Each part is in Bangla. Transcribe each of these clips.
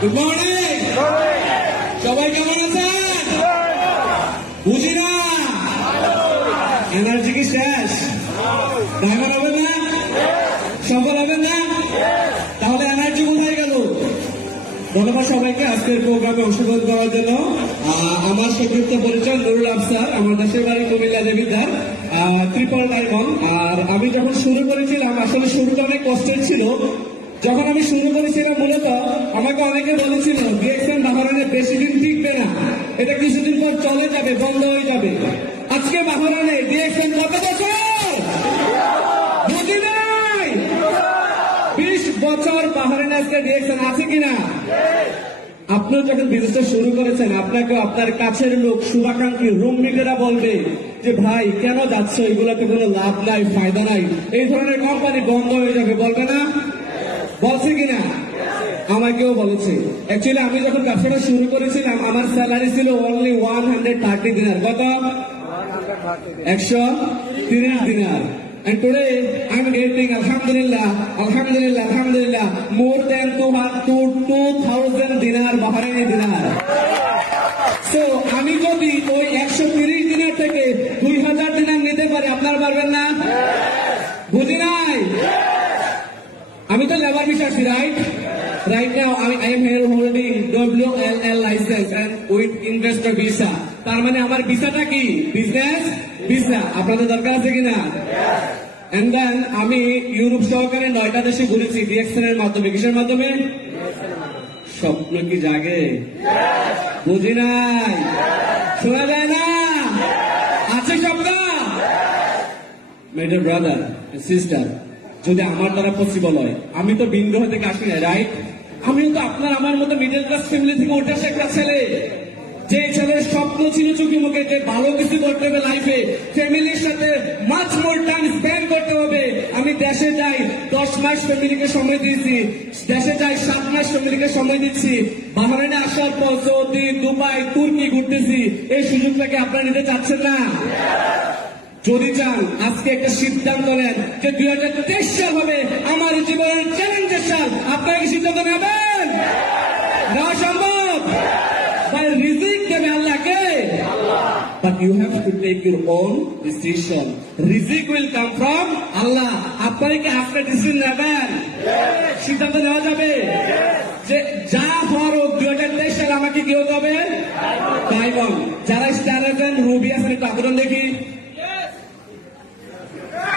Good morning. সবাই কেমন আছেন? বুঝি না, এনার্জি কি শেষ? ড্রাইভার হবেন না? সফল হবেন না? তাহলে এনার্জি কোথায় গেল? ধন্যবাদ সবাইকে আজকের প্রোগ্রামে অংশগ্রহণ করার জন্য। আমার সংক্ষিপ্ত পরিচয় নুরুল আফসার, আমার দেশের বাড়ি কুমিল্লা দেবিদ্বার, ট্রিপল ডায়মন্ড। আর আমি যখন শুরু করেছিলাম, আসলে শুরুটা অনেক কষ্টের ছিল। যখন আমি শুরু করেছিলাম মূলত আমাকে অনেকে বলেছিল ডিএক্সএন বাহরানে বেশি দিন টিকবে না, এটা কিছুদিন পর চলে যাবে, বন্ধ হয়ে যাবে। আজকে বাহরানে ডিএক্সএন কত বছর? বুঝি নাই, 20 বছর বাহরানে আজকে ডিএক্সএন আছে কিনা? আপনিও যখন বিজনেসটা শুরু করেছেন, আপনাকে আপনার কাছের লোক, শুভাকাঙ্ক্ষী রুমমেটেরা বলবে যে ভাই কেন যাচ্ছ, এগুলোতে কোনো লাভ নাই, ফায়দা নাই, এই ধরনের কোম্পানি বন্ধ হয়ে যাবে, বলবে না? বলছে কিনা? আমাকেও বলেছে। অ্যাকচুয়ালি আমি যখন ব্যবসাটা শুরু করেছিলাম আমার স্যালারি ছিল অনলি 130 দিনার। কত? 130 দিনার। And today I'm getting alhamdulillah more than 2,000 dinar Bahraini dinar. So আমি যদি ওই 130 দিনার থেকে 2000 দিনার নিতে পারি, আপনারা পারবেন না? বুঝি নাই। আমি তো লেবার ভিসা আছি, right now I am here holding WLL license and with investor visa. তার মানে আমার ভিসাটা কি? Business visa. আপনাদের দরকার আছে কিনা? এন্ড দেন আমি ইউরোপ সহকারে 9টা দেশে ঘুরেছি ডিএক্সএন এর মাধ্যমে। কিসের মাধ্যমে? স্বপ্ন কি জাগে? বুঝি নাই, শোনা যায় না? আছে স্বপ্ন? মেডার ব্রাদার সিস্টার, যদি আমার দ্বারা পসিবল হয়, আমি তো বিন্দু থেকে আসি না, রাইট? আমিও তো আপনার আমার মতো মিডল ক্লাস ফ্যামিলি থেকে উঠে আসা একটা ছেলে, যে ছেলের স্বপ্ন ছিল চোখে মুখে যে ভালো কিছু করতে হবে লাইফে, ফ্যামিলির সাথে মাচ মোর টাইম স্পেন্ড করতে হবে। আমি দেশে যাই 10 মাস ফ্যামিলিকে সময় দিয়েছি, দেশে যাই 7 মাস ফ্যামিলিকে সময় দিচ্ছি। বাহরাইনে আসার পর সৌদি, দুবাই, তুর্কি ঘুরতেছি। এই সুযোগটাকে আপনারা নিতে চাচ্ছেন না? যদি চান আজকে একটা সিদ্ধান্ত নেন যে 2023 সাল হবে আমার জীবনের চ্যালেঞ্জের সাল। আপনারা কি সিদ্ধান্ত নেবেন? নেওয়া সম্ভব? রিজিক দেবে আল্লাহকে, but you have to take your own decision. রিজিক will come from Allah. আপনারা কি আপনার ডিসিশন নেবেন? সিদ্ধান্ত নেওয়া যাবে যে যা হওয়ার 2023 সালে আমাকে কি হতে হবে? ডায়মন্ড। যারা স্টার আছেন, রুবি আছেন, একটু আগ্রহ দেখি।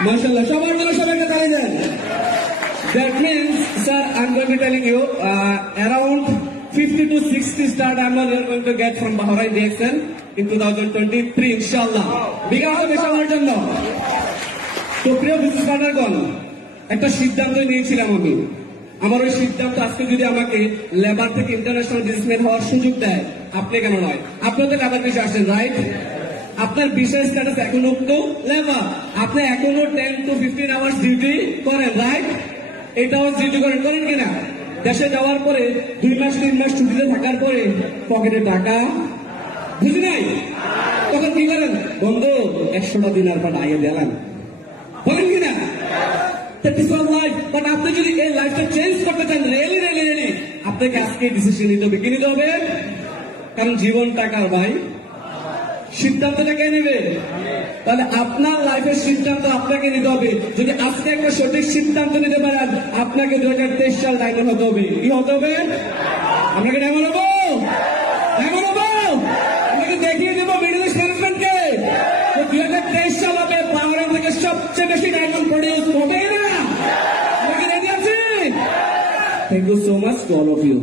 মাশাআল্লাহ, সবার জন্য সবাইকে তালি দেন। That means, sir, I'm going to be telling you, around 50 to 60 star diamond you're going to get from Bahrain DXN in 2023, inshallah. বিঘা হবে সবার জন্য। তো প্রিয় বিজনেস পার্টনারগণ, একটা সিদ্ধান্ত নিয়েছিলাম আমি। আমার ওই সিদ্ধান্ত আজকে যদি আমাকে লেবার থেকে ইন্টারন্যাশনাল বিজনেসম্যান হওয়ার সুযোগ দেয়, আপনি কেন নয়? আপনি তো লেবার বিষয়ে আসেন, রাইট? আপনার বিশেষ স্ট্যাটাস এখনো তো লেবার, আপনি এখনো 10 to 15 আওয়ার্স ডিউটি করেন, রাইট? 8 আওয়ার্স ডিউটি করেন কিনা? দেশে যাওয়ার পরে 2 মাস 3 মাস ছুটিতে থাকার পরে পকেটে টাকা, বুঝি নাই, তখন কি করেন? বন্ধু 100টা দিনার পর আইয়ে দিলাম, বলেন কিনা? বাট আপনি যদি এই লাইফটা চেঞ্জ করতে চান, রিয়েলি আপনাকে আজকে ডিসিশন নিতে হবে। কি নিতে হবে? কারণ জীবন টাকার ভাই। সিদ্ধান্তটা কে নেবে? তাহলে আপনার লাইফের সিদ্ধান্ত আপনাকে নিতে হবে। যদি আজকে একটা সঠিক সিদ্ধান্ত নিতে পারেন, আপনাকে 2023 সাল ডায়মন্ড হতে হবে। কি হতে হবে? আপনাকে ডায়মন্ড হবো, আপনাকে দেখিয়ে দেবো মিডল ইস্ট ম্যানেজমেন্টকে 2023 সাল হবে বাংলাদেশ থেকে সবচেয়ে বেশি ডায়মন্ড প্রডিউস হবে না। আপনাকে রেডি আছি? Thank you so much to all of you.